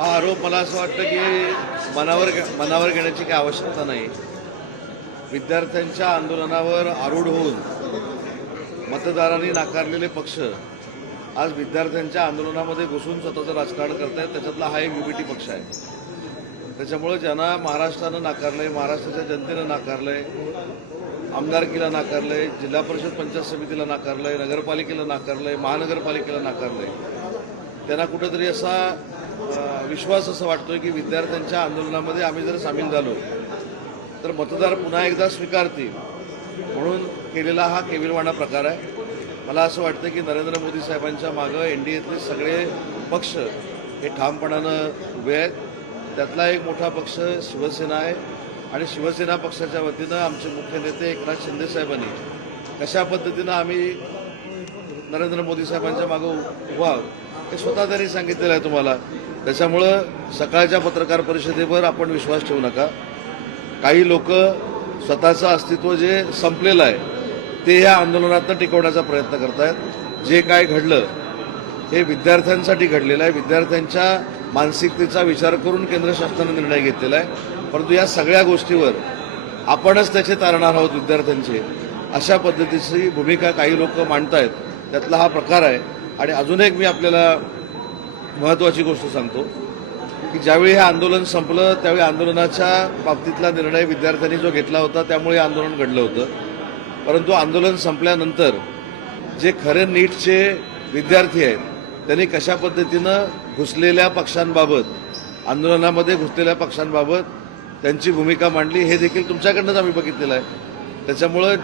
हा आरोप मला असं वाटतं की मनावर घेण्याची काही आवश्यकता नाही. विद्यार्थ्यांच्या आंदोलनावर आरूढ होऊन मतदारांनी नाकारलेले पक्ष आज विद्यार्थ्यांच्या आंदोलनामध्ये घुसून स्वतःचं राजकारण करतायत. त्याच्यातला हा एक युबीटी पक्ष आहे. त्याच्यामुळे ज्यांना महाराष्ट्रानं नाकारलंय, महाराष्ट्राच्या जनतेनं नाकारलंय, आमदारकीला नाकारलंय, जिल्हा परिषद पंचायत समितीला नाकारलंय, नगरपालिकेला नाकारलंय, महानगरपालिकेला नाकारलंय, त्यांना कुठेतरी असा विश्वास असा वाटतोय की विद्यार्थ्यांच्या आंदोलनामध्ये आम्ही जर सामील झालो तर मतदार पुन्हा एकदा स्वीकारतील म्हणून केलेला हा केविलवाणा प्रकार आहे. मला असं वाटतं की नरेंद्र मोदी साहेबांच्या मागं एनडीएतले सगळे पक्ष हे ठामपणानं उभे आहेत. त्यातला एक मोठा पक्ष शिवसेना आहे आणि शिवसेना पक्षाच्या वतीनं आमचे मुख्य नेते एकनाथ शिंदे साहेबांनी कशा पद्धतीनं आम्ही नरेंद्र मोदी साहेबांच्या मागं उभा हे स्वतः त्यांनी सांगितलेलं आहे तुम्हाला. त्याच्यामुळं सकाळच्या पत्रकार परिषदेवर आपण विश्वास ठेवू नका. काही लोक स्वतःचं अस्तित्व जे संपलेलं आहे ते ह्या आंदोलनातनं टिकवण्याचा प्रयत्न करतायत. जे काय घडलं हे विद्यार्थ्यांसाठी घडलेलं आहे. विद्यार्थ्यांच्या मानसिकतेचा विचार करून केंद्र शासनाने निर्णय घेतलेला आहे. परंतु या सगळ्या गोष्टीवर आपणच त्याचे तारणार आहोत विद्यार्थ्यांचे, अशा पद्धतीची भूमिका काही लोक मांडतायत. त्यातला हा प्रकार आहे. आणि अजून एक मी आपल्याला महत्त्वाची गोष्ट सांगतो की ज्यावेळी हे आंदोलन संपलं त्यावेळी आंदोलनाच्या बाबतीतला निर्णय विद्यार्थ्यांनी जो घेतला होता त्यामुळे आंदोलन घडलं होतं. परंतु आंदोलन संपल्यानंतर जे खरे नीटचे विद्यार्थी आहेत त्यांनी कशा पद्धतीनं घुसलेल्या पक्षांबाबत, आंदोलनामध्ये घुसलेल्या पक्षांबाबत त्यांची भूमिका मांडली हे देखील तुमच्याकडनंच आम्ही बघितलेलं आहे. त्याच्यामुळं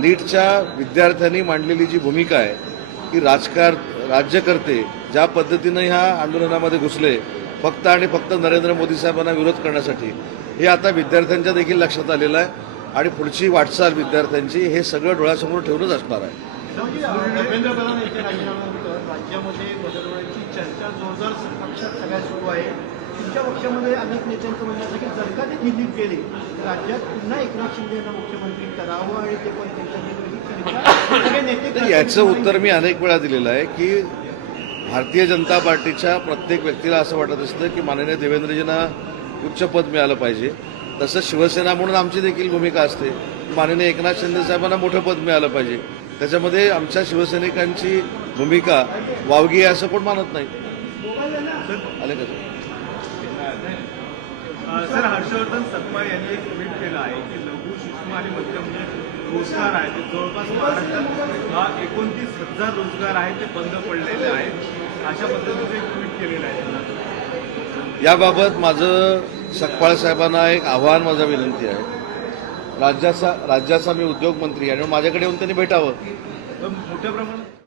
नीटच्या विद्यार्थ्यांनी मांडलेली जी भूमिका आहे की राज्यकर्ते ज्या पद्धतीनं ह्या आंदोलनामध्ये घुसले फक्त आणि फक्त नरेंद्र मोदी साहेबांना विरोध करण्यासाठी, हे आता विद्यार्थ्यांच्या देखील लक्षात आलेलं आहे. आणि पुढची वाटचाल विद्यार्थ्यांची हे सगळं डोळ्यासमोर ठेवूनच असणार आहे. राज्यामध्ये बदल होण्याची चर्चा जोरदार पक्षात सगळ्यात सुरू आहे. तुमच्या पक्षामध्ये अनेक नेत्यांचं म्हणणं असं की जर का ते दिल्लीत गेले तर राज्यात पुन्हा एकनाथ शिंदे यांना मुख्यमंत्री करावं आणि ते पण त्यांच्या नेते. याचं उत्तर मी अनेक वेळा दिलेलं आहे की भारतीय जनता पार्टीच्या प्रत्येक व्यक्तीला असं वाटत असतं की माननीय देवेंद्रजींना उच्च पद मिळालं पाहिजे. तसं शिवसेना म्हणून आमची देखील भूमिका असते माननीय एकनाथ शिंदे साहेबांना मोठं पद मिळालं पाहिजे. त्याच्यामध्ये आमच्या शिवसैनिकांची भूमिका वावगी आहे असं कोण मानत नाही. आले का सर? हर्षवर्धन सपकाळ यांनी एक ट्विट केलं आहे की लघु, सूक्ष्म आणि मध्यम जे रोजगार आहे ते जवळपास महाराष्ट्रात 29,000 रोजगार आहेत ते बंद पडलेले आहेत, अशा पद्धतीचं एक ट्विट केलेलं आहे. याबाबत माझं सकपाळ साहेबांना एक आव्हान, माझा विनंती आहे. राज्याचा मी उद्योगमंत्री आणि माझ्याकडे येऊन त्यांनी भेटावं. मोठ्या प्रमाणात